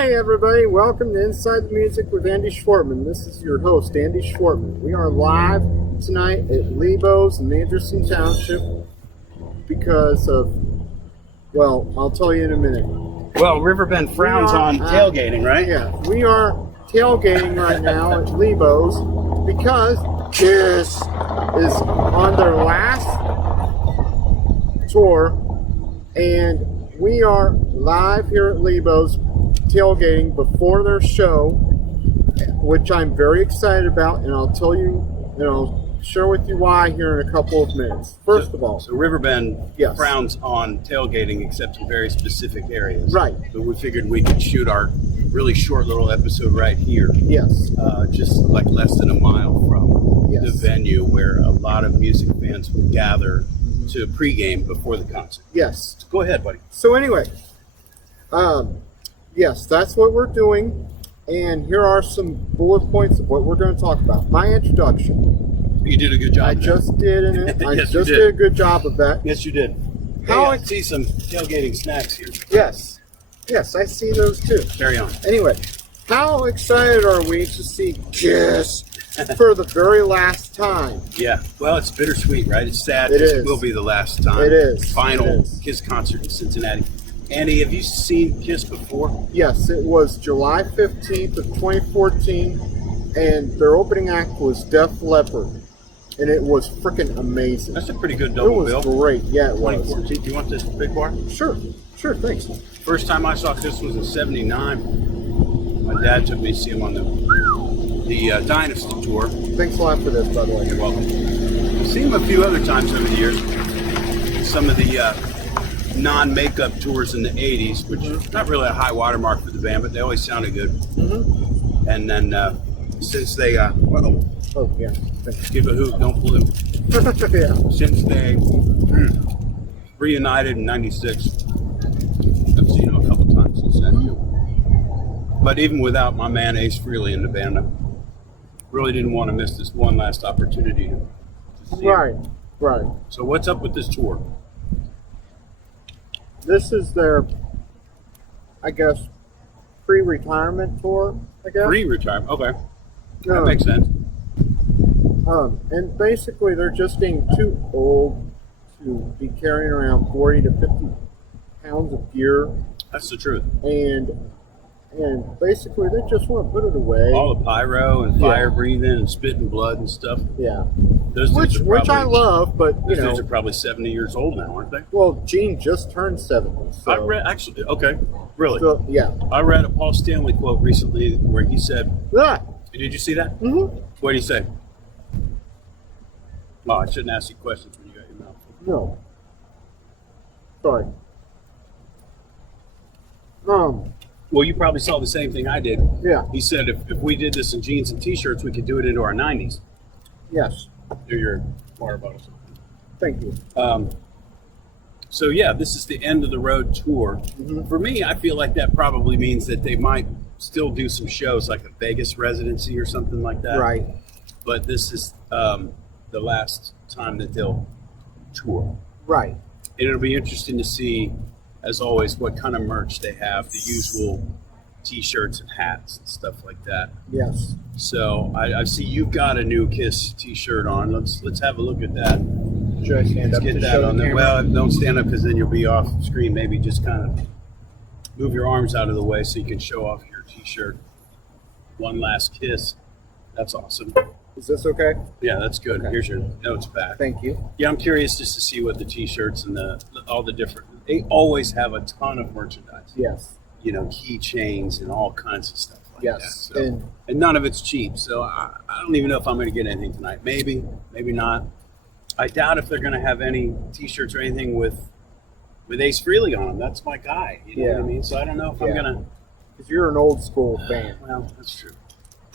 Hey everybody, welcome to Inside the Music with Andy Schwartman. This is your host, Andy Schwartman. We are live tonight at Lebo's in Anderson Township because of, well, I'll tell you in a minute. Well, Riverbend frowns on tailgating, right? Yeah, we are tailgating right now at Lebo's because Kiss is on their last tour, and we are live here at Lebo's tailgating before their show, which I'm very excited about, and I'll tell you, I'll share with you why here in a couple of minutes. First of all, so Riverbend frowns on tailgating except in very specific areas. Right. So we figured we could shoot our really short little episode right here. Yes. Just like less than a mile from the venue where a lot of music fans would gather to pregame before the concert. Yes. So go ahead, buddy. So anyway, yes, that's what we're doing, and here are some bullet points of what we're going to talk about. My introduction. You did a good job. I just did, and Yes, did a good job of that. Yes, you did. How I see some tailgating snacks here. Yes, I see those too. Carry on. Anyway, how excited are we to see Kiss for the very last time? Yeah, well, it's bittersweet, right? It's sad. It will be the last time. It is. Final Kiss concert in Cincinnati. Andy, have you seen Kiss before? Yes, it was July 15th of 2014, and their opening act was Def Leppard, and it was freaking amazing. That's a pretty good double bill. It was great. Yeah, it was. 2014. Do you want this big bar? Sure, thanks. First time I saw Kiss was in '79. My dad took me to see him on the Dynasty tour. Thanks a lot for this, by the way. You're welcome. I've seen him a few other times over the years. Some of the non-makeup tours in the 80s, which is not really a high watermark for the band, but they always sounded good. Mm-hmm. And then since they, give a hoot, don't pollute. Yeah. Since they reunited in '96, I've seen them a couple times since then too. But even without my man Ace Frehley in the band, I really didn't want to miss this one last opportunity to see him. Right. So what's up with this tour? This is their, I guess, pre-retirement tour, I guess. Pre-retirement, okay. That makes sense. And basically they're just getting too old to be carrying around 40 to 50 pounds of gear. That's the truth. And basically they just want to put it away. All the pyro and fire breathing and spitting blood and stuff. Yeah. Which I love, but those dudes are probably 70 years old now, aren't they? Well, Gene just turned 70. So. I read really? So, yeah. I read a Paul Stanley quote recently where he said, Did you see that? Mm-hmm. What did he say? Oh, I shouldn't ask you questions when you got your mouth full. No. Sorry. Well, you probably saw the same thing I did. Yeah. He said if we did this in jeans and t-shirts, we could do it into our 90s. Yes. They're your water bottles. Thank you. So yeah, this is the end of the road tour. Mm-hmm. For me, I feel like that probably means that they might still do some shows like a Vegas residency or something like that. Right. But this is the last time that they'll tour. Right. And it'll be interesting to see, as always, what kind of merch they have, the usual t-shirts and hats and stuff like that. Yes. So I see you've got a new Kiss t-shirt on. Let's have a look at that. Should I stand up? Let's get that on there. Well, don't stand up because then you'll be off screen. Maybe just kind of move your arms out of the way so you can show off your t-shirt. One last kiss. That's awesome. Is this okay? Yeah, that's good. Okay. Here's your notes back. Thank you. Yeah, I'm curious just to see what the t-shirts and all the different. They always have a ton of merchandise. Yes. You know, keychains and all kinds of stuff like that. Yes. So, and none of it's cheap. So I don't even know if I'm going to get anything tonight. Maybe not. I doubt if they're going to have any t-shirts or anything with Ace Frehley on them. That's my guy. You know what I mean? So I don't know if I'm going to. Because you're an old school fan. Well, that's true.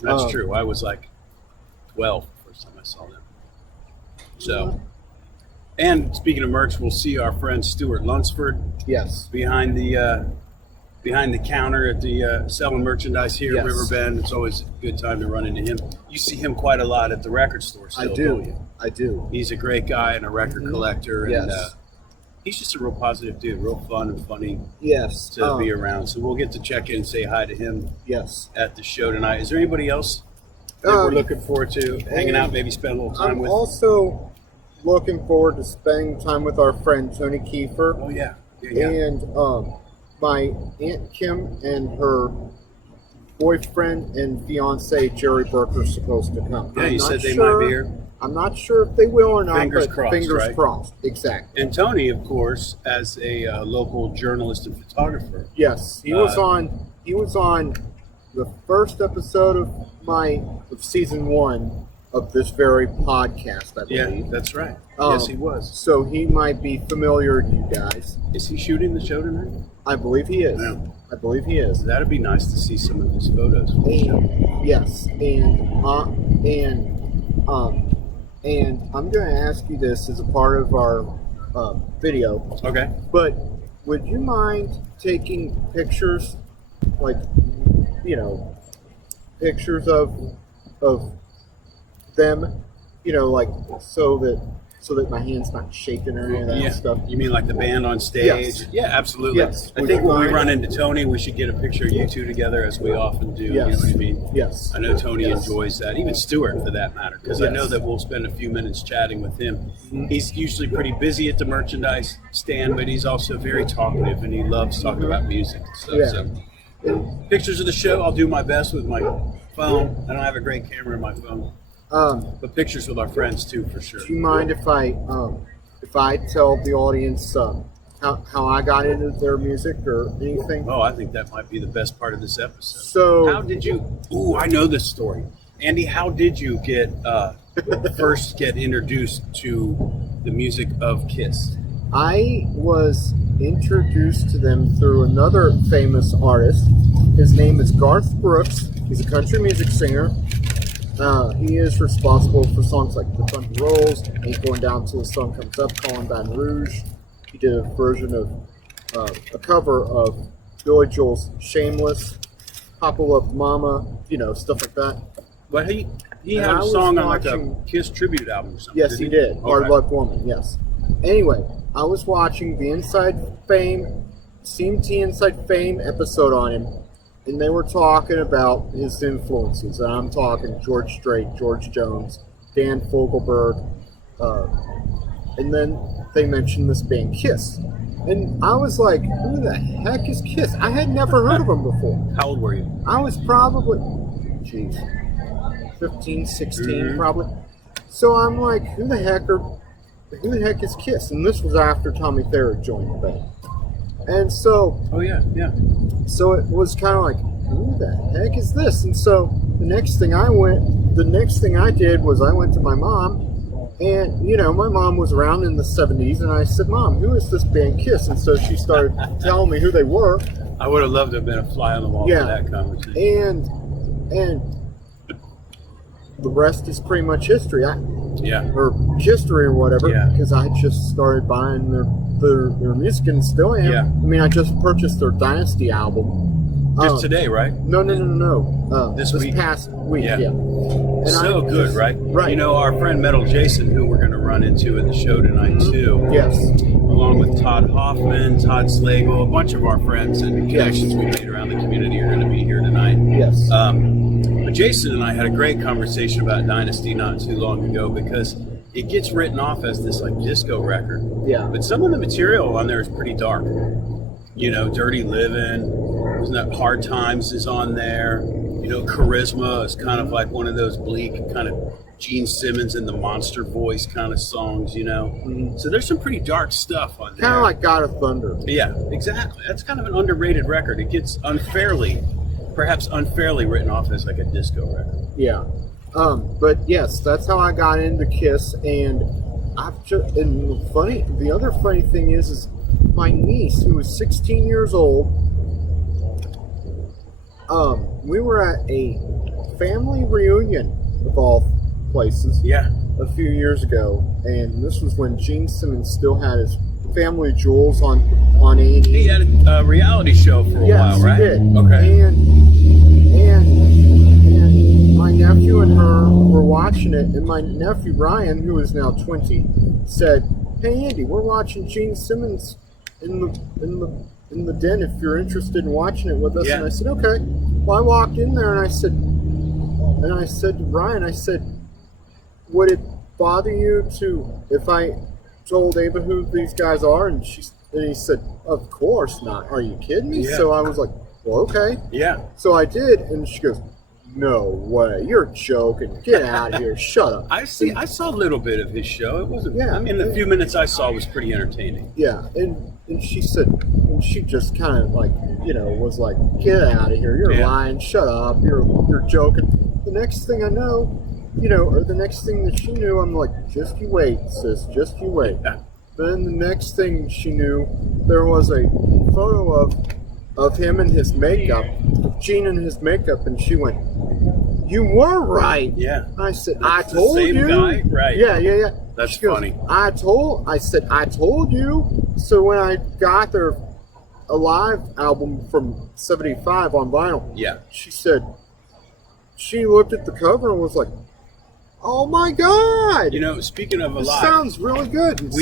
That's true. I was like 12 the first time I saw them. So, and speaking of merch, we'll see our friend Stuart Lunsford. Yes. Behind the counter at the selling merchandise here at Riverbend. It's always a good time to run into him. You see him quite a lot at the record store still, don't you? I do. He's a great guy and a record collector. Yes. And he's just a real positive dude, real fun and funny Yes. to be around. So we'll get to check in and say hi to him. Yes. At the show tonight. Is there anybody else that we're looking forward to hanging out? Maybe spend a little time with. I'm also looking forward to spending time with our friend Tony Kiefer. Oh yeah. And my Aunt Kim and her boyfriend and fiance Jerry Burke are supposed to come. Yeah, you said they might be here. I'm not sure if they will or not. Fingers but crossed. Fingers right? crossed. Exactly. And Tony, of course, as a local journalist and photographer. Yes, he was on. He was on the first episode of season 1 of this very podcast. I believe. Yeah, that's right. Yes, he was. So he might be familiar to you guys. Is he shooting the show tonight? I believe he is. Yeah. I believe he is. That'd be nice to see some of his photos. For the show. Yes, and I'm going to ask you this as a part of our video. Okay. But would you mind taking pictures, like, pictures of them, like so that my hand's not shaking or any of that stuff? You mean like the band on stage? Yes. Yeah, absolutely. Yes. I think when we run into Tony, we should get a picture of you two together, as we often do. Yes. You know what I mean? Yes. I know Tony enjoys that. Even Stuart, for that matter, because I know that we'll spend a few minutes chatting with him. Mm-hmm. He's usually pretty busy at the merchandise stand, but he's also very talkative, and he loves talking about music and stuff. Yeah. So, pictures of the show, I'll do my best with my phone. I don't have a great camera in my phone. But pictures with our friends too, for sure. Do you mind if I tell the audience how I got into their music or anything? Oh, I think that might be the best part of this episode. So how did you? Ooh, I know this story, Andy. How did you get first get introduced to the music of Kiss? I was introduced to them through another famous artist. His name is Garth Brooks. He's a country music singer. He is responsible for songs like The Thunder Rolls, and Going Down Till the Sun Comes Up, Calling Baton Rouge. He did a version of a cover of Billy Joel's Shameless, Papa Loved Mama, stuff like that. But he had a song on like a Kiss tribute album or something. Yes, he did. Okay. Hard Luck Woman, yes. Anyway, I was watching the CMT Inside Fame episode on him, and they were talking about his influences. And I'm talking George Strait, George Jones, Dan Fogelberg, and then they mentioned this band Kiss. And I was like, who the heck is Kiss? I had never heard of them before. How old were you? I was probably, 15, 16 probably. So I'm like, who the heck is Kiss? And this was after Tommy Thayer joined the band. And so... Oh, yeah. So it was kind of like, who the heck is this? And so the next thing I did was I went to my mom, and, my mom was around in the 70s, and I said, Mom, who is this band Kiss? And so she started telling me who they were. I would have loved to have been a fly on the wall for that conversation. And the rest is pretty much history. Or history or whatever, because I just started buying their music and still am. Yeah. I mean, I just purchased their Dynasty album. Just today, right? No. This week? Past week, yeah. And so good, right? Right. Our friend Metal Jason, who we're going to run into at the show tonight, too. Yes. Along with Todd Hoffman, Todd Slagle, a bunch of our friends and connections we made around the community are going to be here tonight. Yes. But Jason and I had a great conversation about Dynasty not too long ago, because it gets written off as this like disco record. Yeah. But some of the material on there is pretty dark. Dirty Living, wasn't that Hard Times is on there. Charisma is kind of like one of those bleak kind of Gene Simmons and the Monster Voice kind of songs, Mm-hmm. So there's some pretty dark stuff on there. Kind of like God of Thunder. Yeah, exactly. That's kind of an underrated record. It gets perhaps unfairly written off as like a disco record. Yeah. But yes, that's how I got into Kiss, and the other funny thing is my niece, who was 16 years old, we were at a family reunion of all places. Yeah. A few years ago, and this was when Gene Simmons still had his Family Jewels on A&E. He had a reality show for a while, right? Yes, he did. Okay. And my nephew and her were watching it, and my nephew Ryan, who is now 20, said, "Hey Andy, we're watching Gene Simmons in the den. If you're interested in watching it with us." Yeah. And I said, "Okay." Well, I walked in there and I said to Ryan, I said, "Would it bother you if I told Ava who these guys are?" And he said, "Of course not. Are you kidding me?" Yeah. So I was like, "Well, okay." Yeah. So I did, and she goes, "No way, you're joking. Get out of here. Shut up." I saw a little bit of his show. It wasn't. Yeah. I mean, the few minutes I saw was pretty entertaining. Yeah, and she said, and she just kind of like, was like, "Get out of here. You're lying. Shut up. You're joking." The next thing I know, or the next thing that she knew, I'm like, "Just you wait, sis. Just you wait." Yeah. Then the next thing she knew, there was a photo of him in his makeup, Gene in his makeup, and she went, "You were right." Yeah. I said, That's "I told the same you." guy? Right. Yeah. That's She goes, funny. I said, "I told you." So when I got their Alive album from '75 on vinyl, Yeah. she said, she looked at the cover and was like, "Oh my God. Speaking of This Alive, sounds really good." And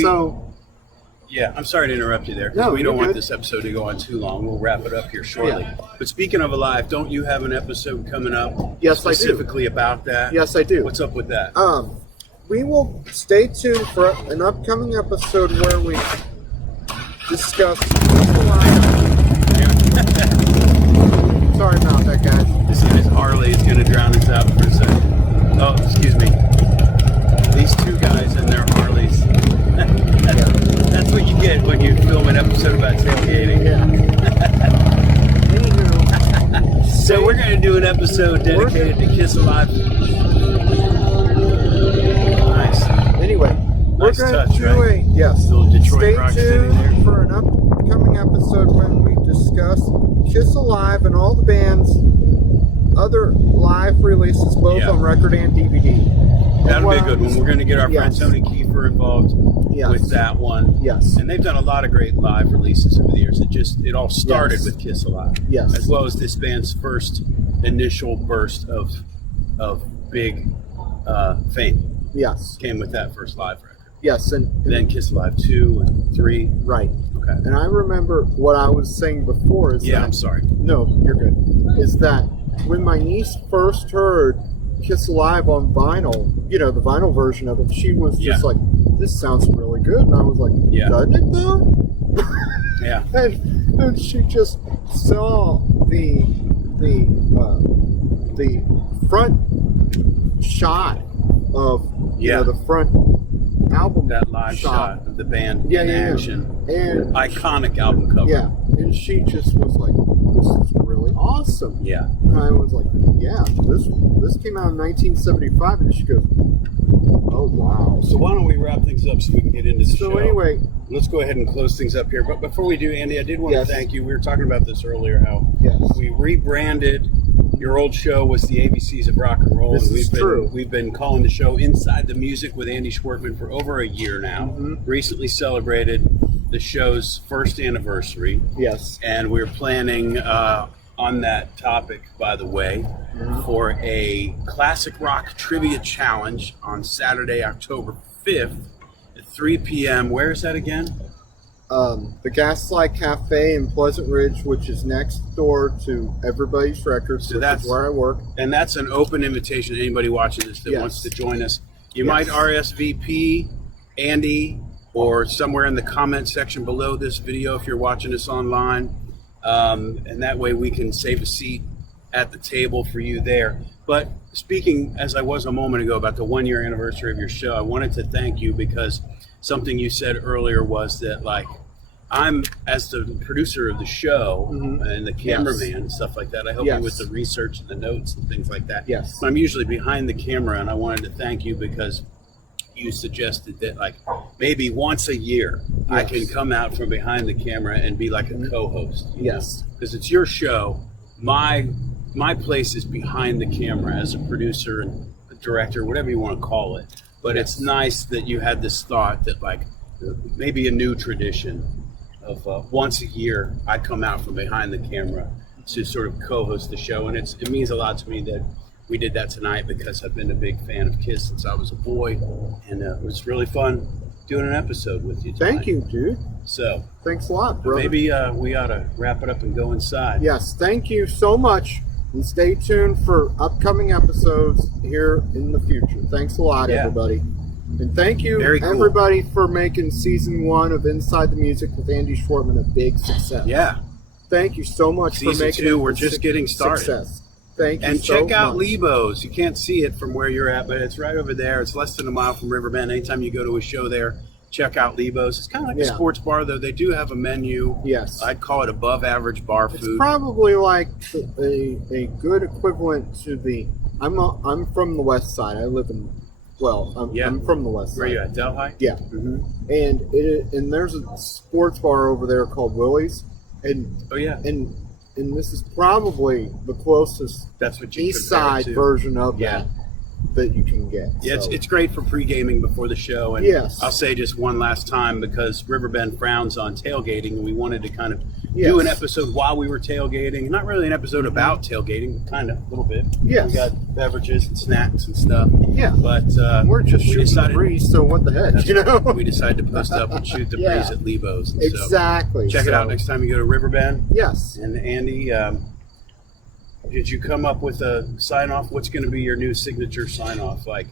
yeah, I'm sorry to interrupt you there. No, we don't you're want good. this episode to go on too long. We'll wrap it up here shortly. Yeah. But speaking of Alive, don't you have an episode coming up? Yes, I do. Specifically about that? Yes, I do. What's up with that? We will stay tuned for an upcoming episode where we discuss. Sorry about that, guys. This guy's Harley is going to drown us out for a second. Oh, excuse me. These two guys and their Harleys. That's what you get when you film an episode about tailgating. Yeah. Anywho, So we're going to do an episode dedicated to Kiss Alive. Nice. anyway, we're Nice going touch, to do right? yes. Little Detroit Stay rock city tuned there. for an upcoming episode when we discuss Kiss Alive and all the band's other live releases, both Yeah. on record and DVD. That'll be a good one. We're going to get our friend Yes. Tony Kiefer involved Yes. with that one. Yes. And they've done a lot of great live releases over the years. It all started Yes. with Kiss Alive. Yes. As well as this band's first initial burst of big fame Yes. came with that first live record. Yes. And Then Kiss Alive 2 and 3. right. Okay. And I remember what I was saying before is Yeah, that I'm sorry. no, you're good. Is that when my niece first heard Kiss Alive on vinyl, the vinyl version of it, she was just Yeah. like, "This sounds really good," and I was like, Yeah. "Doesn't it though?" Yeah. and she just saw the front shot of the front album That live shot of the band Yeah, in yeah, yeah. action. and Iconic album cover. yeah, and she just was like, "This is really awesome." Yeah. And I was like, "Yeah, this came out in 1975," and she goes, "Oh wow." So why don't we wrap things up so we can get into the show? So anyway, Let's go ahead and close things up here. But before we do, Andy, I did want Yes. to thank you. We were talking about this earlier, how yes, we rebranded. Your old show was the ABCs of Rock and Roll. This and is true. We've been calling the show Inside the Music with Andy Schwartman for over a year now. Mhm. Recently celebrated the show's first anniversary. yes, And we're planning on that topic, by the way, for a classic rock trivia challenge on Saturday, October 5th at 3 p.m. Where is that again? the Gaslight Cafe in Pleasant Ridge, which is next door to Everybody's Records, So which that's- is where I work. And that's an open invitation to anybody watching this that Yes. wants to join us. You Yes. might RSVP Andy or somewhere in the comment section below this video if you're watching us online. And that way we can save a seat at the table for you there. But speaking, as I was a moment ago, about the 1 year anniversary of your show, I wanted to thank you because something you said earlier was that, like, I'm, as the producer of the show Mhm. and the cameraman and stuff like that, I help Yes. you with the research and the notes and things like that. Yes. But I'm usually behind the camera, and I wanted to thank you because you suggested that, like, maybe once a year I Yes. can come out from behind the camera and be like a co-host. Yes. Because it's your show. My place is behind the camera as a producer and a director, whatever you want to call it. But it's nice that you had this thought that, like, maybe a new tradition of once a year I come out from behind the camera to sort of co-host the show. And it means a lot to me that we did that tonight because I've been a big fan of Kiss since I was a boy, and it was really fun. doing an episode with you tonight. Thank you, dude. So Thanks a lot, brother. maybe we ought to wrap it up and go inside. Yes, thank you so much. And stay tuned for upcoming episodes here in the future. Thanks a lot, everybody. And thank you, everybody, for making season 1 of Inside the Music with Andy Schwartman a big success. Yeah. Thank you so much for making Season 2, we're just getting started. Success. Thank you and so check out much. Lebo's. You can't see it from where you're at, but it's right over there. It's less than a mile from Riverbend. Anytime you go to a show there, check out Lebo's. It's kind of like a sports bar, though. They do have a menu. Yes. I'd call it above average bar food. It's probably like a good equivalent to the. I'm from the west side. I live in. I'm from the west side. Where are you at? Delhi? Yeah. Mm-hmm. And there's a sports bar over there called Willie's, and and this is probably the closest east side version of that you can get. Yeah, so. it's great for pre-gaming before the show. And I'll say just one last time, because Riverbend frowns on tailgating, and we wanted to kind of do an episode while we were tailgating. Not really an episode about tailgating, kind of, a little bit. Yes. We got beverages and snacks and stuff. Yeah. But we're just shooting the breeze, so what the heck, you know? We decided to post up and shoot the breeze at Lebo's. And exactly. So check it out next time you go to Riverbend. Yes. And Andy, did you come up with a sign-off? What's going to be your new signature sign-off? Like,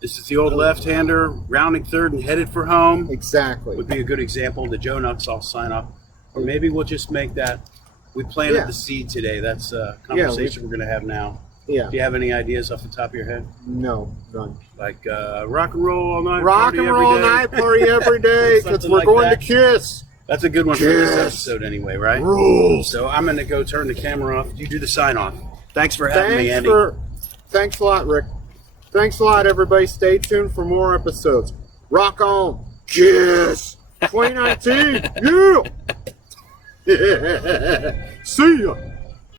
this is the old left-hander, rounding third and headed for home. Exactly. Would be a good example. The Joe Nuts all sign-off. Or maybe we'll just make that. We planted the seed today. That's a conversation we're going to have now. Yeah. Do you have any ideas off the top of your head? No, none. Like rock and roll all night, rock and roll all night, party every day, because we're going to Kiss. That's a good one for this episode anyway, right? Rules. So I'm going to go turn the camera off. You do the sign-off. Thanks for having me, Andy. Thanks a lot, Rick. Thanks a lot, everybody. Stay tuned for more episodes. Rock on. Kiss. 2019. Yeah. See ya.